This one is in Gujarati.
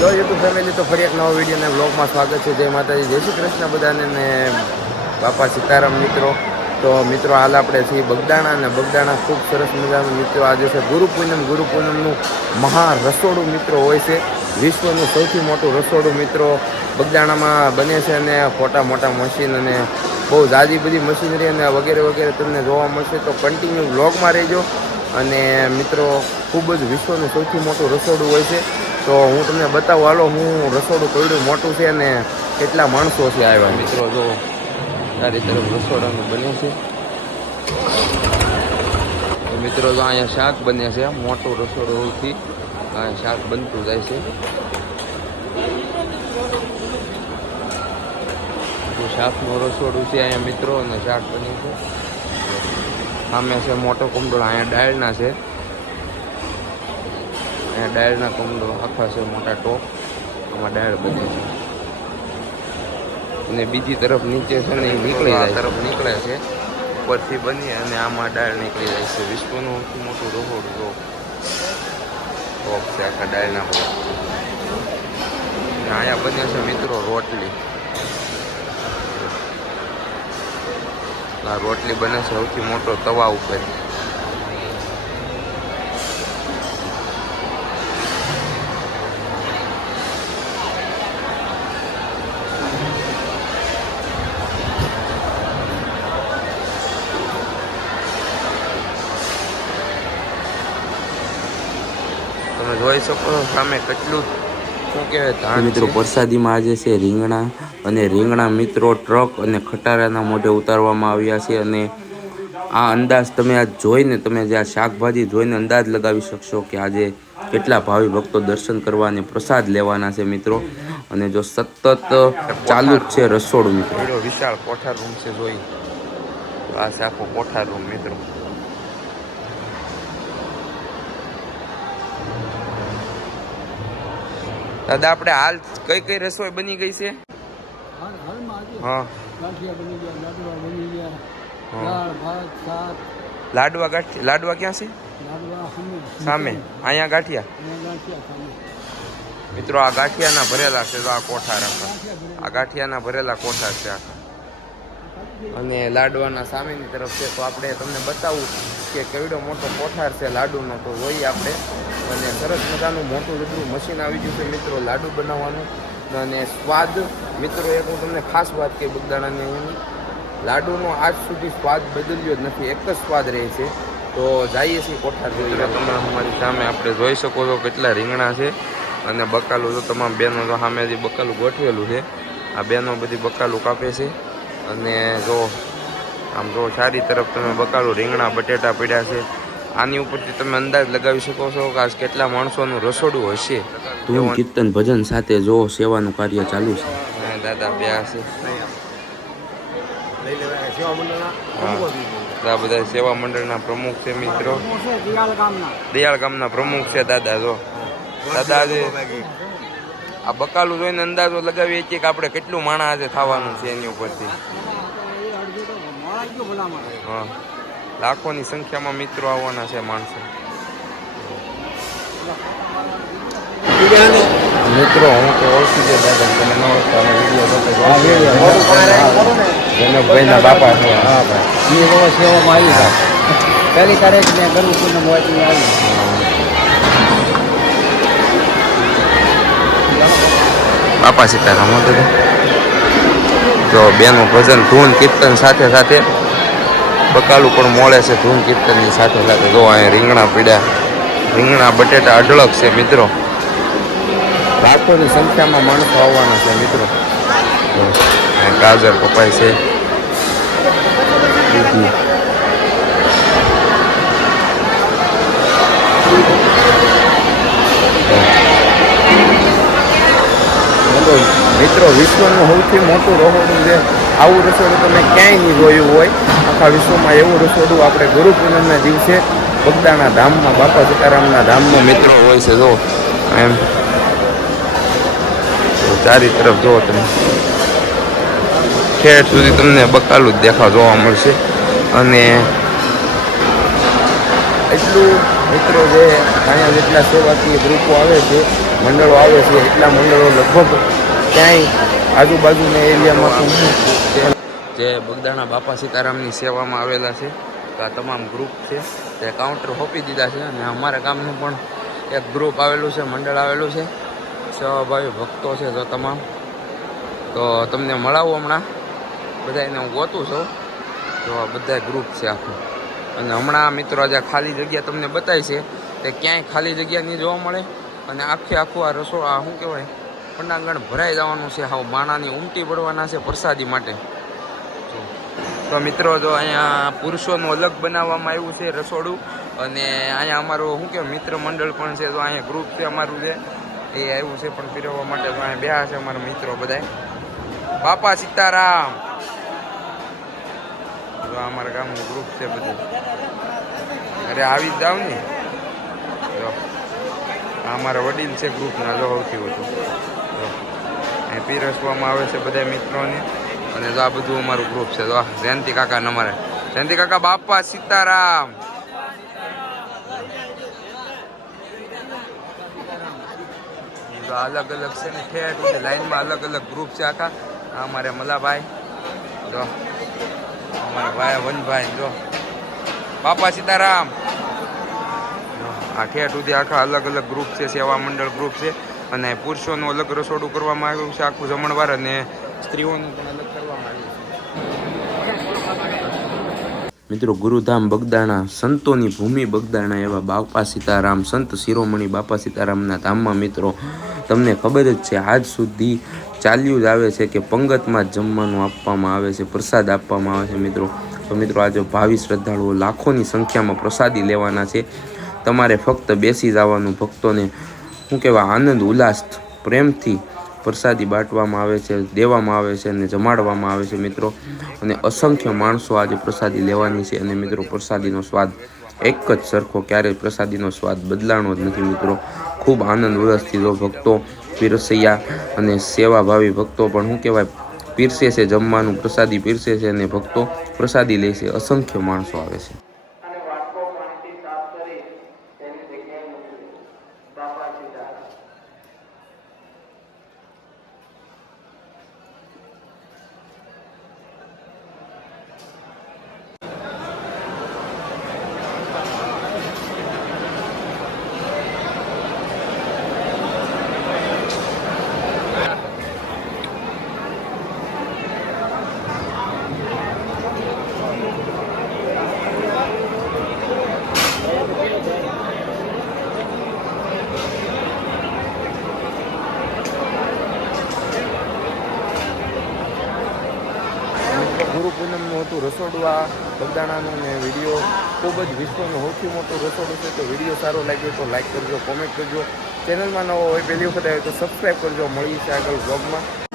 જો યુટ્યુબ ફેમિલી તો ફરી એક નવા વીડિયો અને બ્લોગમાં સ્વાગત છે. જય માતાજી જય શ્રી કૃષ્ણ બધાને ને બાપા સીતારામ મિત્રો. તો મિત્રો હાલ આપણે છીએ બગદાણા અને બગદાણા ખૂબ સરસ મજાનું મિત્રો. આજે છે ગુરુ પૂનમ. ગુરુ પૂનમનું મહા રસોડું મિત્રો હોય છે. વિશ્વનું સૌથી મોટું રસોડું મિત્રો બગદાણામાં બને છે અને મોટા મોટા મશીન અને બહુ જાજી બધી મશીનરી અને વગેરે વગેરે તમને જોવા મળશે. તો કન્ટિન્યુ બ્લોગમાં રહેજો. અને મિત્રો, ખૂબ જ વિશ્વનું સૌથી મોટું રસોડું હોય છે. તો હું તમને બતાવું, હાલો, હું રસોડું કયું મોટું છે અને કેટલા માણસો છે આવ્યા. મિત્રો, જો સારી તરફ રસોડાનું બન્યું છે. મિત્રો, જો અહીંયા શાક બન્યા છે, મોટું રસોડું હોવાથી અહીંયા શાક બનતું જાય છે. શાકનું રસોડું છે અહીંયા મિત્રો, અને શાક બન્યું છે. સામે છે મોટો કુંડો અહીંયા ડાળના છે. અહીંયા ડાળના કુંડળો આખા છે, મોટા ટોપ. આમાં ડાળ બને છે. અને બીજી તરફ નીચે છે ને એ નીકળી તરફ નીકળે છે. ઉપરથી બની અને આમાં ડાળ નીકળી જાય છે. વિશ્વનું સૌથી મોટું રોહોડ ટોપ છે આખા ડાળના બધા અહીંયા બન્યા છે મિત્રો રોટલી. આ રોટલી બને છે સૌથી મોટો તવા ઉપર. તમે જોઈ શકો છો સામે કેટલું શું કહેવાય ધાન મિત્રો. પ્રસાદીમાં આજે છે રીંગણા અને રીંગણા મિત્રો ટ્રક અને ખટારાના મોઢે ઉતારવામાં આવ્યા છે અને આ અંદાજ તમે આ જોઈને તમે જે આ શાકભાજી જોઈને અંદાજ લગાવી શકશો કે આજે કેટલા ભાવિ ભક્તો દર્શન કરવા અને પ્રસાદ લેવાના છે મિત્રો. અને જો સતત ચાલુ જ છે રસોડું મિત્રો. વિશાળ કોઠાર રૂમ છે જોઈ. આ આખો કોઠાર રૂમ મિત્રો. દાદા આપણે હાલ કઈ કઈ રસોઈ બની ગઈ છે? હા. ગાંઠિયા લાડવા ગાંઠ લાડવા ક્યાં છે? સામે. અહીંયા ગાંઠિયા? મિત્રો આ ગાંઠિયાના ભરેલા છે તો આ ભરેલા. આ ગાંઠિયાના ભરેલા કોઠાર છે આખા. અને લાડવાના સામેની તરફ છે તો આપણે તમને બતાવું કે કેવડો મોટો કોઠાર છે લાડુનો. તો જોઈએ આપણે. અને સરસ મજાનું મોટું જેટલું મશીન આવી ગયું છે મિત્રો લાડુ બનાવવાનું. અને સ્વાદ મિત્રો એક હું તમને ખાસ વાત કહી બગદાણાની અહીંની. લાડુનો આજ સુધી સ્વાદ બદલ્યો જ નથી એક જ સ્વાદ રહે છે. તો જઈએ છીએ કોઠાર જોઈએ તમે અમારી સામે આપણે જોઈ શકો છો કેટલા રીંગણા છે. અને બકાલું તો તમામ બહેનો તો સામેથી બકાલું ગોઠવેલું છે આ બહેનો બધી બકાલું કાપે છે. અને જો આમ જો સારી તરફ તમે બકાળો રીંગણા બટેટા પડ્યા છે. આની ઉપરથી તમે અંદાજ લગાવી શકો છો કે આજ કેટલા માણસોનું રસોડું હશે. ધૂન કીર્તન ભજન સાથે જો સેવાનું કાર્ય ચાલુ છે. દાદા બે છે. આ બધા સેવા મંડળના પ્રમુખ છે મિત્રો. દિયાળ ગામના. દયાળ ગામના પ્રમુખ છે દાદા જો. દાદા આજે આ બકાલું જોઈને અંદાજો લગાવીએ છીએ કે આપણે કેટલું માણા આજે થવાનું છે એની ઉપરથી. હા. લાખોની સંખ્યામાં મિત્રો આવવાના છે માણસો. મિત્રો, હું તો ઓળખી છે દાદા, તમે ન ઓળખતા બાપા છે. હા, ભાઈ. સેવામાં આવી પહેલી તારીખ મેં ગરુ પૂનમ તો આવી. બાપા સીતારામ હો તો. બેનું ભજન ધૂન કીર્તન સાથે સાથે બકાલું પણ મોળે છે ધૂન કીર્તનની સાથે સાથે. જો અહીંયા રીંગણા પીડ્યા. રીંગણા, બટેટા અઢળક છે મિત્રો. લાખોની સંખ્યામાં માણસો આવવાના છે મિત્રો. ગાજર કપાય છે. મિત્રો, વિશ્વનું સૌથી મોટું રસોડું છે. આવું રસોડું તમે ક્યાંય નહીં જોયું હોય? આખા વિશ્વમાં એવું રસોડું આપણે ગુરુ પૂનમના દિવસે બગદાના ધામમાં, બાપા સીતારામના ધામનો મિત્રો હોય છે, જો. એમ. ચારી તરફ જુઓ તમે. ઠેઠ સુધી તમને બકાલું જ દેખાવ જોવા મળશે. અને એટલું મિત્રો જે અહીંયા જેટલા સેવાકીય ગ્રુપો આવે છે, મંડળો આવે છે, એટલા મંડળો લગભગ ક્યાંય આજુબાજુના એરિયામાં જે બગદાણા બાપા સીતારામની સેવામાં આવેલા છે, તો આ તમામ ગ્રુપ છે, તે કાઉન્ટર હોપી દીધા છે અને અમારા ગામનું પણ એક ગ્રુપ આવેલું છે, મંડળ આવેલું છે. સેવાભાવી ભક્તો છે તો તમામ. તો તમને મળાવું હમણાં. બધાને હું ગોતું છું. તો આ બધા ગ્રુપ છે આખું. અને હમણાં મિત્રો આજે ખાલી જગ્યા તમને બતાવી છે, તે ક્યાંય ખાલી જગ્યા નહીં જોવા મળે. અને આખે આખું આ રસોડા શું કહેવાય? પંડાંગણ ભરાઈ જવાનું છે. હાવ માણાની ઉમટી પડવાના છે પ્રસાદી માટે. તો મિત્રો, જો અહીંયા પુરુષોનું અલગ બનાવવામાં આવ્યું છે રસોડું. અને અહીંયા અમારું શું કહેવાય, મિત્ર મંડળ પણ છે. તો અહીંયા ગ્રુપ છે અમારું છે એ આવ્યું છે પણ ફેરવવા માટે તો અહીંયા બેહા છે અમારા મિત્રો બધા બાપા સીતારામ. તો અમારા ગામનું ગ્રુપ છે બધું. અરે આવી જ જાવ ને. અમારા વડીલ છે ગ્રુપના જો સૌથી વધુ. જો અહીં પીરસવામાં આવે છે બધા મિત્રોને. અને જો આ બધું અમારું ગ્રુપ છે. જો જયંતિ કાકા અમારે. જયંતિ કાકા, બાપા સીતારામ. અલગ અલગ છે ને ઠેર લાઈનમાં અલગ અલગ ગ્રુપ છે આખા. આ અમારે મલાભાઈ, જો. અમારા ભાઈ, વનભાઈ, જો. બાપા સીતારામ. આ ઠેઠ સુધી આખા અલગ અલગ ગ્રુપ છે, સેવા મંડળ ગ્રુપ છે. અને પુરુષોનું અલગ રસોડું કરવામાં આવ્યું છે, આખું જમણવાર અને સ્ત્રીઓનું પણ અલગ કરવામાં આવ્યું મિત્રો, ગુરુધામ બગદાણા, સંતોની ભૂમિ બગદાણા એવા બાપા સીતારામ, સંત શિરોમણી બાપા સીતારામના ધામમાં મિત્રો, તમને ખબર જ છે, આજ સુધી ચાલ્યું જ આવે છે કે પંગતમાં જ જમવાનું આપવામાં આવે છે, પ્રસાદ આપવામાં આવે છે મિત્રો. તો મિત્રો, આજે ભાવિ શ્રદ્ધાળુઓ લાખોની સંખ્યામાં પ્રસાદી લેવાના છે. તમારે ફક્ત બેસી જવાનું ભક્તોને શું કહેવાય, આનંદ, ઉલ્લાસ, પ્રેમથી પ્રસાદી બાંટવામાં આવે છે, દેવામાં આવે છે અને જમાડવામાં આવે છે મિત્રો. અને અસંખ્ય માણસો આજે પ્રસાદી લેવાની છે અને મિત્રો, પ્રસાદીનો સ્વાદ એક જ સરખો ક્યારેય પ્રસાદીનો સ્વાદ બદલાણો જ નથી મિત્રો. ખૂબ આનંદ, ઉલ્લાસથી જો ભક્તો પીરસૈયા અને સેવાભાવી ભક્તો પણ શું કહેવાય, પીરસે છે, જમવાનું પ્રસાદી પીરસે છે અને ભક્તો પ્રસાદી લે છે. અસંખ્ય માણસો આવે છે ગુરુ પૂનમનું હતું રસોડું આ બગદાણાનું ને વીડિયો ખૂબ જ વિશ્વનું સૌથી મોટું રસોડું છે, તો વીડિયો સારો લાગ્યો તો લાઈક કરજો કોમેન્ટ કરજો. ચેનલમાં નવો હોય પહેલી વખત આવ્યો તો સબસ્ક્રાઈબ કરજો. મળીએ છે આગળ બ્લોગમાં